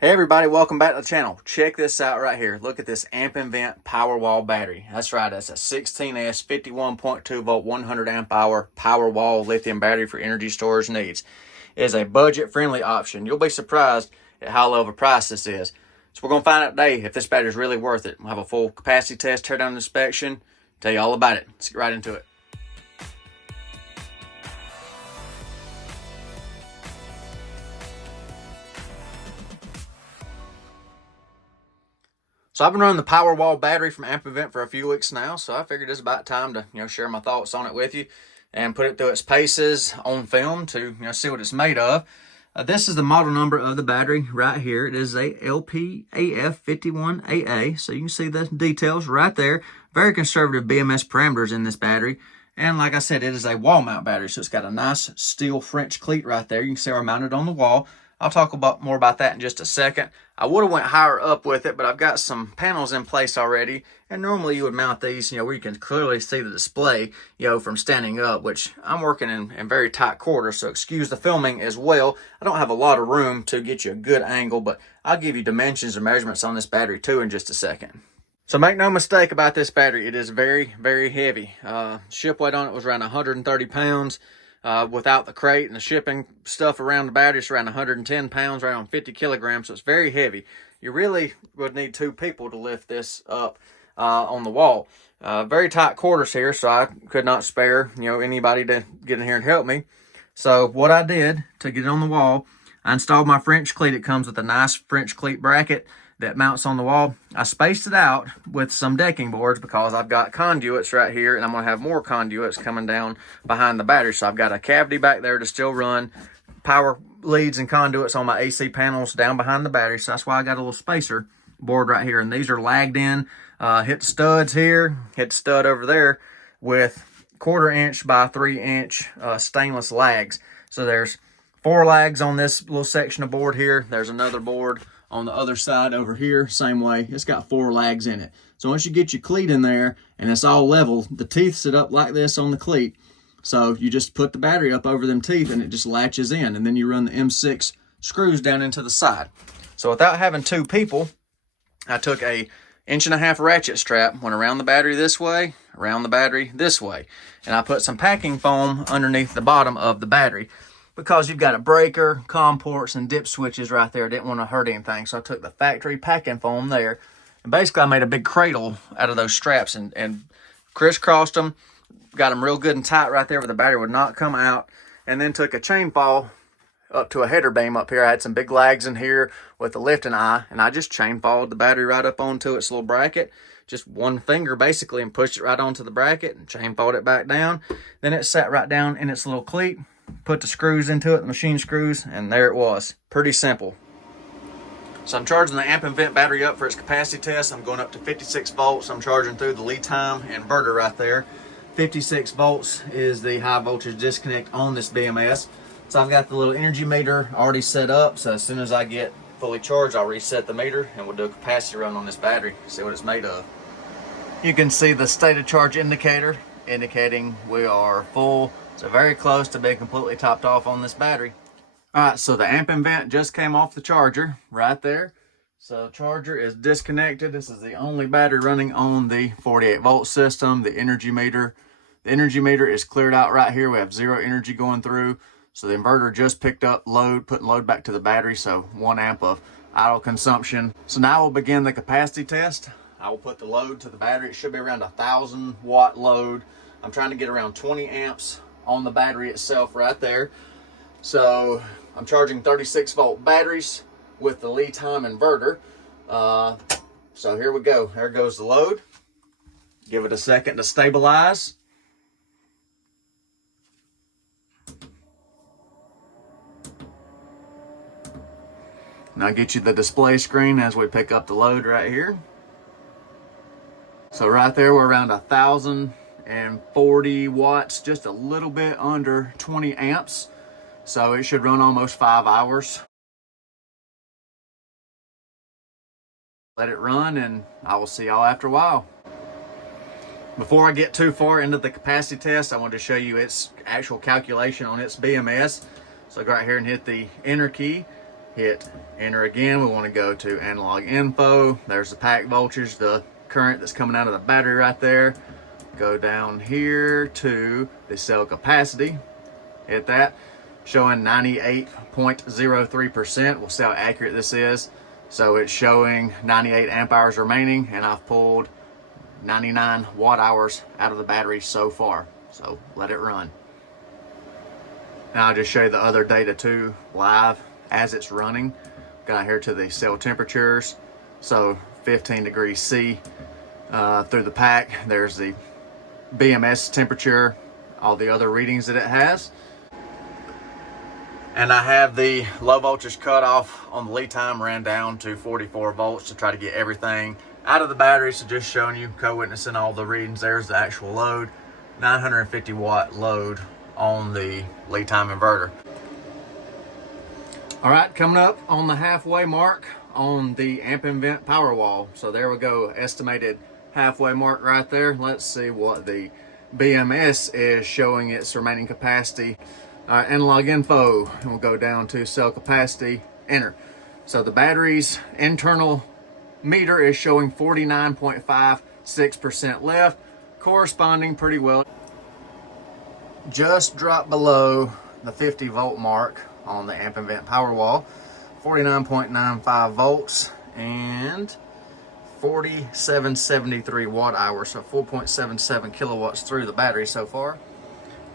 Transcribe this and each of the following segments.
Hey everybody, welcome back to the channel. Check this out right here. Look at this Ampinvt Powerwall battery. That's right, that's a 16S 51.2 volt 100 amp hour Powerwall lithium battery for energy storage needs. It is a budget friendly option. You'll be surprised at how low of a price this is. So we're going to find out today if this battery is really worth it. We'll have a full capacity test, teardown inspection, tell you all about it. Let's get right into it. So I've been running the Powerwall battery from Ampinvt for a few weeks now, so I figured it's about time to share my thoughts on it with you and put it through its paces on film to see what it's made of. This is the model number of the battery right here. It is a LiFePO4, so you can see the details right there. Very conservative BMS parameters in this battery. And like I said, it is a wall mount battery, so it's got a nice steel French cleat right there. You can see we're mounted on the wall. I'll talk more about that in just a second. I would have went higher up with it, but I've got some panels in place already. And normally you would mount these, where you can clearly see the display, from standing up, which I'm working in very tight quarters, so excuse the filming as well. I don't have a lot of room to get you a good angle, but I'll give you dimensions and measurements on this battery too in just a second. So make no mistake about this battery, it is very, very heavy. Ship weight on it was around 130 pounds. Without the crate and the shipping stuff around the battery, it's around 110 pounds, around 50 kilograms, so it's very heavy. You really would need two people to lift this up on the wall. Very tight quarters here, so I could not spare anybody to get in here and help me. So what I did to get it on the wall, I installed my French cleat. It comes with a nice French cleat bracket that mounts on the wall. I spaced it out with some decking boards because I've got conduits right here, and I'm going to have more conduits coming down behind the battery. So I've got a cavity back there to still run power leads and conduits on my AC panels down behind the battery. So that's why I got a little spacer board right here, and these are lagged in. Hit the studs here, hit the stud over there with 1/4 inch by 3 inch stainless lags. So there's 4 lags on this little section of board here. There's another board on the other side over here, same way. It's got 4 lags in it. So once you get your cleat in there and it's all level, the teeth sit up like this on the cleat. So you just put the battery up over them teeth and it just latches in, and then you run the M6 screws down into the side. So without having 2 people, I took a 1.5 inch ratchet strap, went around the battery this way, around the battery this way, and I put some packing foam underneath the bottom of the battery, because you've got a breaker, COM ports, and dip switches right there. I didn't want to hurt anything, so I took the factory packing foam there, and basically I made a big cradle out of those straps and crisscrossed them, got them real good and tight right there where the battery would not come out, and then took a chain fall up to a header beam up here. I had some big lags in here with the lifting eye, and I just chain followed the battery right up onto its little bracket, just one finger basically, and pushed it right onto the bracket and chain followed it back down. Then it sat right down in its little cleat, put the screws into it, the machine screws, and there it was. Pretty simple. So I'm charging the Ampinvt battery up for its capacity test. I'm going up to 56 volts. I'm charging through the Lithium inverter right there. 56 volts is the high voltage disconnect on this BMS. So I've got the little energy meter already set up, so as soon as I get fully charged, I'll reset the meter and we'll do a capacity run on this battery, see what it's made of. You can see the state of charge indicator indicating we are full. So very close to being completely topped off on this battery. All right, so the Ampinvt just came off the charger right there. So the charger is disconnected. This is the only battery running on the 48 volt system. The energy meter is cleared out right here. We have 0 energy going through. So the inverter just picked up load, putting load back to the battery. So 1 amp of idle consumption. So now we'll begin the capacity test. I will put the load to the battery. It should be around 1,000 watt load. I'm trying to get around 20 amps on the battery itself right there. So I'm charging 36 volt batteries with the Lithium inverter. So here we go. There goes the load. Give it a second to stabilize. Now get you the display screen as we pick up the load right here. So right there we're around 1,040 watts, just a little bit under 20 amps. So it should run almost 5 hours. Let it run and I will see y'all after a while. Before I get too far into the capacity test, I want to show you its actual calculation on its BMS. So go right here and hit the enter key, hit enter again. We want to go to analog info. There's the pack voltage, the current that's coming out of the battery right there. Go down here to the cell capacity. Hit that, showing 98.03%. We'll see how accurate this is. So it's showing 98 amp hours remaining, and I've pulled 99 watt hours out of the battery so far. So let it run. Now I'll just show you the other data too live as it's running. Got here to the cell temperatures. So 15 degrees C through the pack. There's the BMS temperature, all the other readings that it has. And I have the low voltage cutoff on the lead time ran down to 44 volts to try to get everything out of the battery. So just showing you, co-witnessing all the readings. There's the actual load, 950 watt load on the lead time inverter. All right, coming up on the halfway mark on the Ampinvt Powerwall. So there we go, estimated halfway mark right there. Let's see what the BMS is showing its remaining capacity. Analog info, and we'll go down to cell capacity, enter. So the battery's internal meter is showing 49.56% left, corresponding pretty well. Just dropped below the 50 volt mark on the Ampinvt Powerwall, 49.95 volts and 4773 watt hours, so 4.77 kilowatts through the battery so far.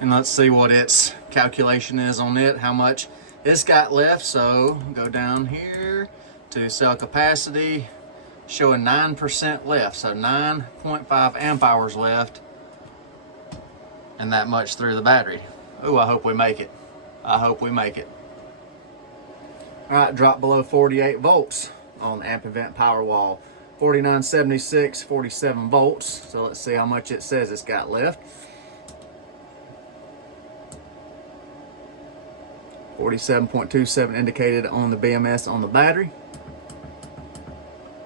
And let's see what its calculation is on it, how much it's got left. So go down here to cell capacity, showing 9% left, so 9.5 amp hours left, and that much through the battery. Oh, I hope we make it. I hope we make it. All right, drop below 48 volts on the Ampinvt Powerwall, 4976, 47 volts. So let's see how much it says it's got left. 47.27 indicated on the BMS on the battery.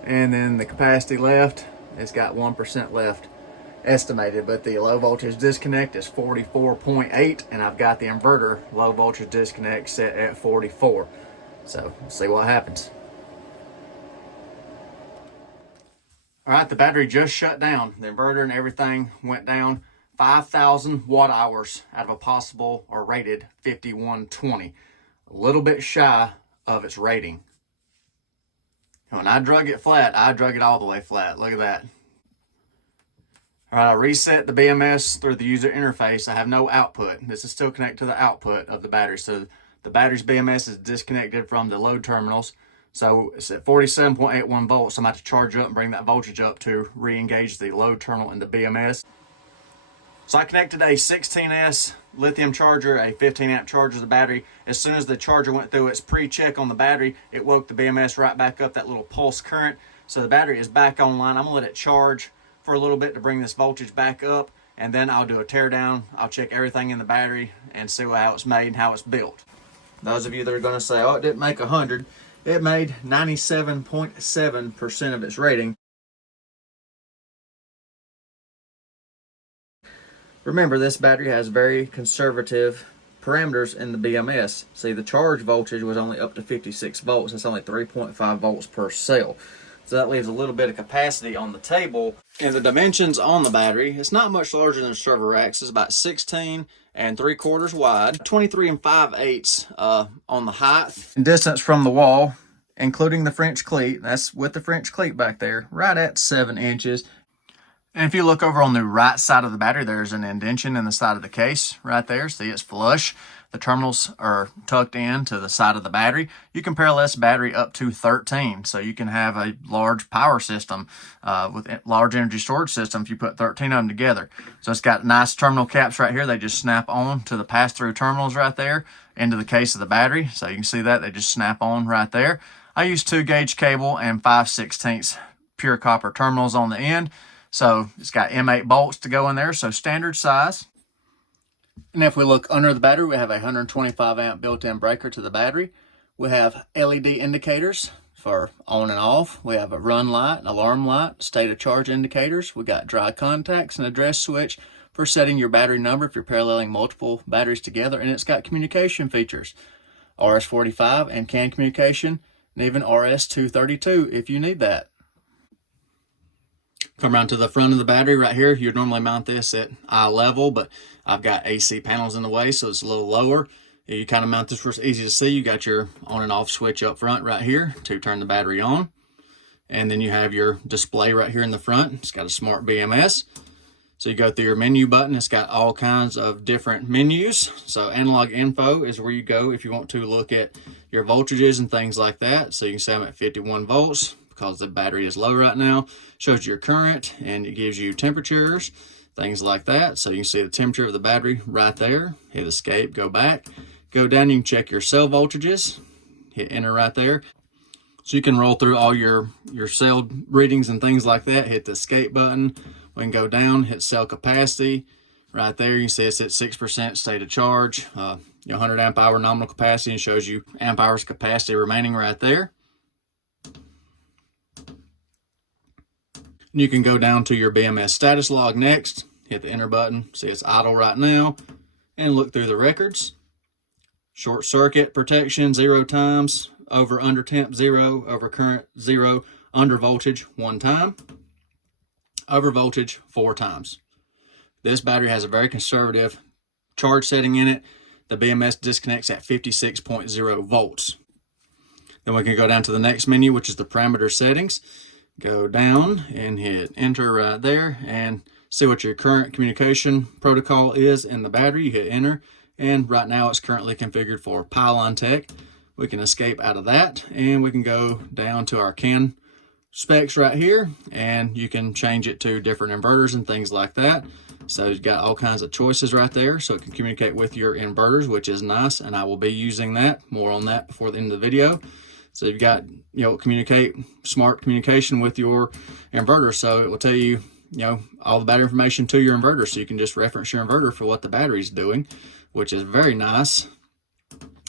And then the capacity left, it's got 1% left estimated, but the low voltage disconnect is 44.8, and I've got the inverter low voltage disconnect set at 44. So we'll see what happens. All right, the battery just shut down. The inverter and everything went down 5,000 watt hours out of a possible or rated 5120. A little bit shy of its rating. When I drug it flat, I drug it all the way flat. Look at that. All right, I reset the BMS through the user interface. I have no output. This is still connected to the output of the battery. So the battery's BMS is disconnected from the load terminals. So it's at 47.81 volts. I'm about to charge up and bring that voltage up to re-engage the load terminal in the BMS. So I connected a 16S lithium charger, a 15 amp charger to the battery. As soon as the charger went through its pre-check on the battery, it woke the BMS right back up, that little pulse current. So the battery is back online. I'm gonna let it charge for a little bit to bring this voltage back up, and then I'll do a teardown. I'll check everything in the battery and see how it's made and how it's built. Those of you that are gonna say, oh, it didn't make 100, it made 97.7% of its rating. Remember, this battery has very conservative parameters in the BMS. See, the charge voltage was only up to 56 volts. It's only 3.5 volts per cell. So that leaves a little bit of capacity on the table. And the dimensions on the battery, it's not much larger than a server rack. It's about 16 3/4 wide, 23 5/8 on the height. And distance from the wall, including the French cleat, that's with the French cleat back there, right at 7 inches. And if you look over on the right side of the battery, there's an indentation in the side of the case right there. See, it's flush. The terminals are tucked in to the side of the battery. You can parallel this battery up to 13. So you can have a large power system with large energy storage system if you put 13 of them together. So it's got nice terminal caps right here. They just snap on to the pass-through terminals right there into the case of the battery. So you can see that they just snap on right there. I use 2-gauge cable and 5/16 pure copper terminals on the end. So it's got M8 bolts to go in there, so standard size. And if we look under the battery, we have a 125 amp built-in breaker to the battery. We have LED indicators for on and off. We have a run light, an alarm light, state of charge indicators. We got dry contacts, an address switch for setting your battery number if you're paralleling multiple batteries together. And it's got communication features. RS-45 and CAN communication, and even RS-232 if you need that. Come around to the front of the battery right here. You'd normally mount this at eye level, but I've got AC panels in the way, so it's a little lower. You kind of mount this where it's easy to see. You got your on and off switch up front right here to turn the battery on. And then you have your display right here in the front. It's got a smart BMS. So you go through your menu button. It's got all kinds of different menus. So analog info is where you go if you want to look at your voltages and things like that. So you can say I'm at 51 volts because the battery is low right now. Shows you your current and it gives you temperatures, things like that. So you can see the temperature of the battery right there. Hit escape, go back. Go down, you can check your cell voltages. Hit enter right there. So you can roll through all your cell readings and things like that. Hit the escape button. We can go down, hit cell capacity. Right there, you can see it's at 6% state of charge. 100 amp hour nominal capacity, and shows you amp hours capacity remaining right there. You can go down to your BMS status log next. Hit the enter button. See it's idle right now. And look through the records. Short circuit protection 0 times. Over under temp 0. Over current 0. Under voltage 1 time. Over voltage 4 times. This battery has a very conservative charge setting in it. The BMS disconnects at 56.0 volts. Then we can go down to the next menu, which is the parameter settings. Go down and hit enter right there and see what your current communication protocol is in the battery. You hit enter, and right now it's currently configured for pylon tech. We can escape out of that, and we can go down to our CAN specs right here, and you can change it to different inverters and things like that. So you've got all kinds of choices right there, so it can communicate with your inverters, which is nice, and I will be using that. More on that before the end of the video. So you've got, smart communication with your inverter. So it will tell you, all the battery information to your inverter, so you can just reference your inverter for what the battery's doing, which is very nice.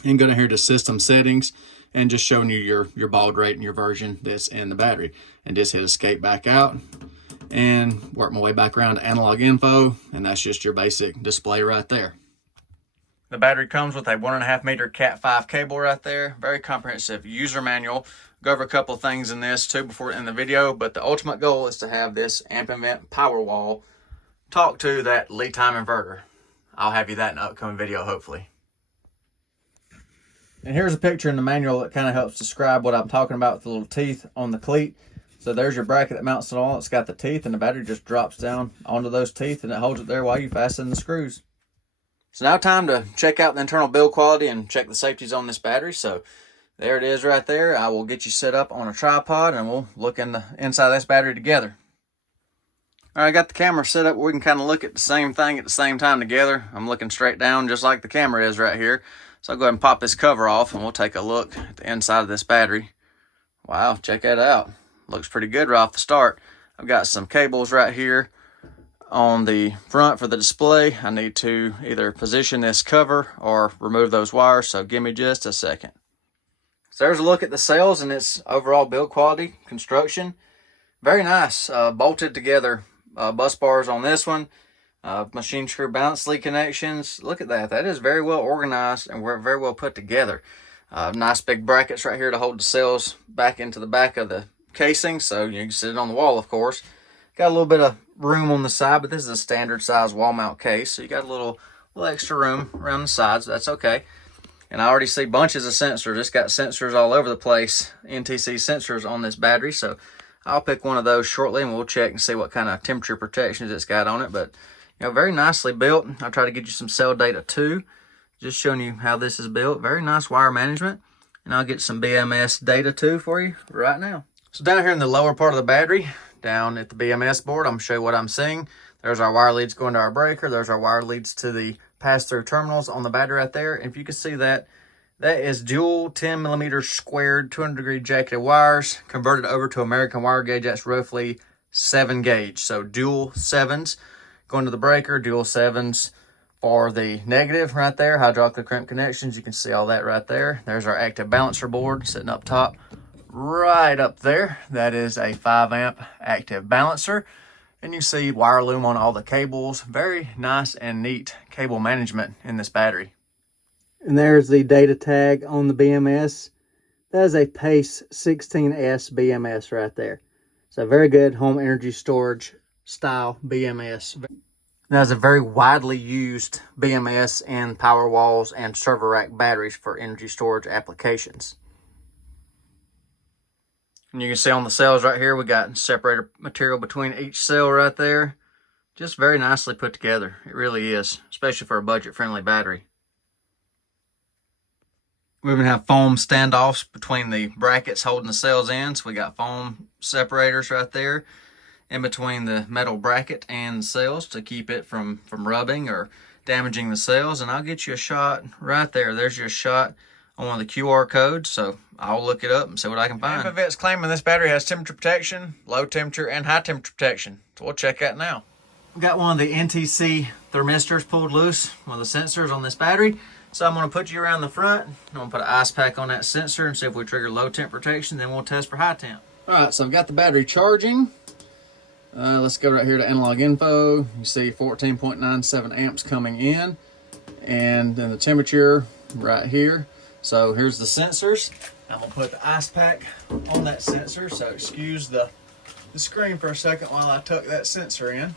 And go down here to system settings and just showing you your baud rate and your version that's in the battery. And just hit escape back out and work my way back around to analog info, and that's just your basic display right there. The battery comes with a 1.5 meter Cat 5 cable right there. Very comprehensive user manual. Go over a couple of things in this too before in the video, but the ultimate goal is to have this Ampinvt power wall talk to that lead time inverter. I'll have you that in an upcoming video, hopefully. And here's a picture in the manual that kind of helps describe what I'm talking about with the little teeth on the cleat. So there's your bracket that mounts it on. It's got the teeth, and the battery just drops down onto those teeth, and it holds it there while you fasten the screws. So now time to check out the internal build quality and check the safeties on this battery. So there it is right there. I will get you set up on a tripod, and we'll look in the inside of this battery together. All right, I got the camera set up where we can kind of look at the same thing at the same time together. I'm looking straight down just like the camera is right here. So I'll go ahead and pop this cover off, and we'll take a look at the inside of this battery. Wow, check that out. Looks pretty good right off the start. I've got some cables right here on the front for the display. I need to either position this cover or remove those wires, so give me just a second. So there's a look at the cells and its overall build quality, construction. Very nice, bolted together bus bars on this one. Machine screw balance lead connections. Look at that. That is very well organized and very well put together. Nice big brackets right here to hold the cells back into the back of the casing, so you can sit it on the wall, of course. Got a little bit of room on the side, but this is a standard size wall mount case, so you got a little extra room around the sides. So that's okay. And I already see bunches of sensors. It's got sensors all over the place, NTC sensors on this battery, so I'll pick one of those shortly, and we'll check and see what kind of temperature protections it's got on it. But very nicely built. I'll try to get you some cell data too, just showing you how this is built. Very nice wire management, and I'll get some BMS data too for you right now. So down here in the lower part of the battery, down at the BMS board, I'm going to show you what I'm seeing. There's our wire leads going to our breaker. There's our wire leads to the pass-through terminals on the battery right there. And if you can see that, that is dual 10 millimeter squared 200 degree jacketed wires converted over to American wire gauge. That's roughly 7 gauge. So dual 7s going to the breaker, dual 7s for the negative right there, hydraulically crimp connections. You can see all that right there. There's our active balancer board sitting up top. Right up there, that is a 5 amp active balancer, and you see wire loom on all the cables. Very nice and neat cable management in this battery. And there's the data tag on the BMS. That is a PACE 16S BMS right there. So very good home energy storage style BMS. That is a very widely used BMS in power walls and server rack batteries for energy storage applications. And you can see on the cells right here, we got separator material between each cell right there. Just very nicely put together. It really is, especially for a budget-friendly battery. We even have foam standoffs between the brackets holding the cells in. So we got foam separators right there in between the metal bracket and the cells to keep it from rubbing or damaging the cells. And I'll get you a shot right there. There's your shot on one of the QR codes. So I'll look it up and see what I can find. Ampinvt's claiming this battery has temperature protection, low temperature, and high temperature protection. So we'll check that now. We've got one of the NTC thermistors pulled loose, one of the sensors on this battery. So I'm going to put you around the front. I'm going to put an ice pack on that sensor and see if we trigger low temp protection. Then we'll test for high temp. All right, so I've got the battery charging. Let's go right here to analog info. You see 14.97 amps coming in, and then the temperature right here. So here's the sensors. I'm going to put the ice pack on that sensor. So excuse the screen for a second while I tuck that sensor in.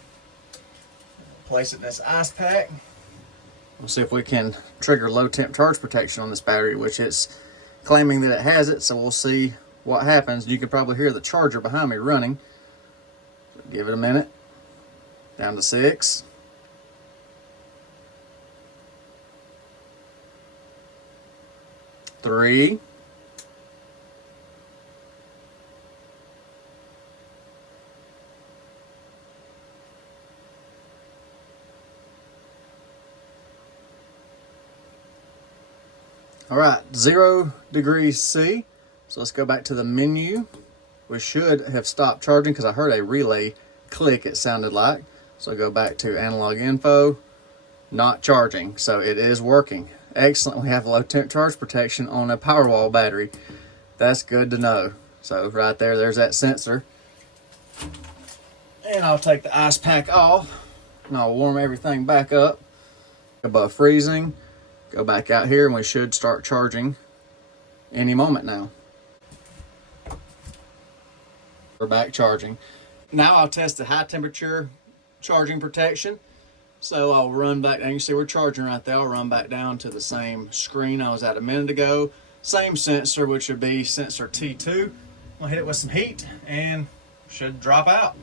Place it in this ice pack. We'll see if we can trigger low temp charge protection on this battery, which it's claiming that it has it. So we'll see what happens. You can probably hear the charger behind me running. So give it a minute. Down to 6. 3. All right, 0 degrees C. So let's go back to the menu. We should have stopped charging because I heard a relay click, it sounded like. So go back to analog info, not charging. So it is working. Excellent, we have low temp charge protection on a Powerwall battery. That's good to know. So right there, there's that sensor. And I'll take the ice pack off and I'll warm everything back up above freezing. Go back out here and we should start charging any moment now. We're back charging. Now I'll test the high temperature charging protection. So I'll run back, and you can see we're charging right there. I'll run back down to the same screen I was at a minute ago. Same sensor, which would be sensor T2. I'll hit it with some heat and should drop out.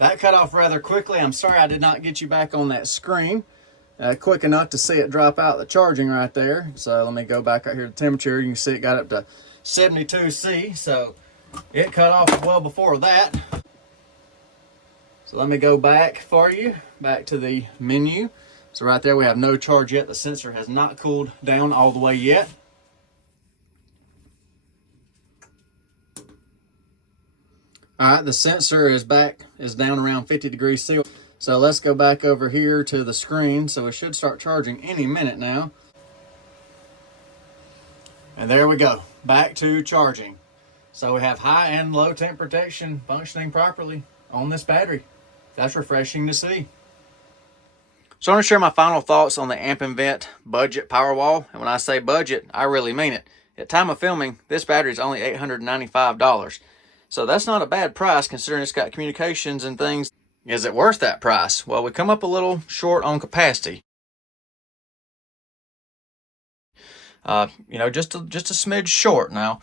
That cut off rather quickly. I'm sorry I did not get you back on that screen quick enough to see it drop out the charging right there. So let me go back right here to temperature. You can see it got up to 72 C. So it cut off well before that. So let me go back for you, back to the menu. So right there we have no charge yet. The sensor has not cooled down all the way yet. All right, the sensor is down around 50 degrees C. So let's go back over here to the screen. So it should start charging any minute now. And there we go, back to charging. So we have high and low temp protection functioning properly on this battery. That's refreshing to see. So I'm going to share my final thoughts on the Ampinvt budget Powerwall. And when I say budget, I really mean it. At time of filming, this battery is only $895. So that's not a bad price considering it's got communications and things. Is it worth that price? Well, we come up a little short on capacity. Just a smidge short. Now,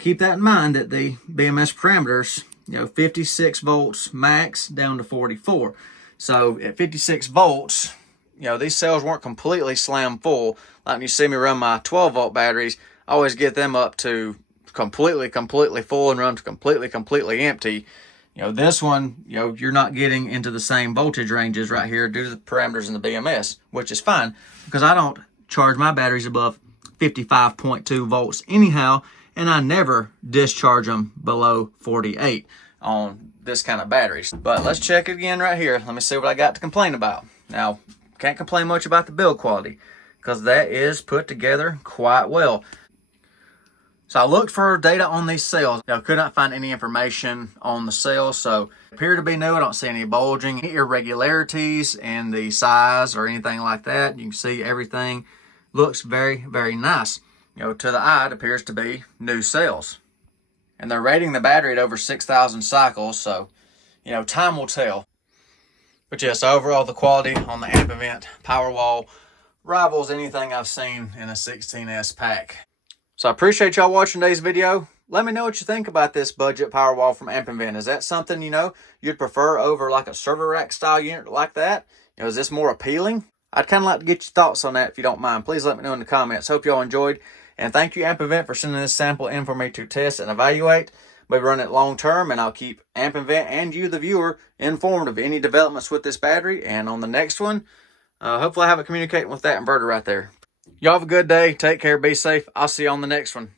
keep that in mind that the BMS parameters, 56 volts max down to 44. So at 56 volts, these cells weren't completely slam full. Like when you see me run my 12 volt batteries, I always get them up to completely full and run to completely empty. This one, you're not getting into the same voltage ranges right here due to the parameters in the BMS, which is fine because I don't charge my batteries above 55.2 volts anyhow, and I never discharge them below 48 on this kind of batteries. But let's check it again right here. Let me see what I got to complain about. Now, can't complain much about the build quality because that is put together quite well. So I looked for data on these cells. I could not find any information on the cells, so appear to be new. I don't see any bulging, any irregularities in the size or anything like that. You can see everything looks very, very nice. To the eye, it appears to be new cells. And they're rating the battery at over 6,000 cycles, so, time will tell. But yes, overall, the quality on the Ampinvt Powerwall rivals anything I've seen in a 16S pack. So I appreciate y'all watching today's video. Let me know what you think about this budget Powerwall from Ampinvt. Is that something, you'd prefer over like a server rack style unit like that? Is this more appealing? I'd kind of like to get your thoughts on that if you don't mind. Please let me know in the comments. Hope y'all enjoyed. And thank you, Ampinvt, for sending this sample in for me to test and evaluate. We'll run it long term, and I'll keep Ampinvt and you, the viewer, informed of any developments with this battery. And on the next one, hopefully I have it communicating with that inverter right there. Y'all have a good day. Take care. Be safe. I'll see you on the next one.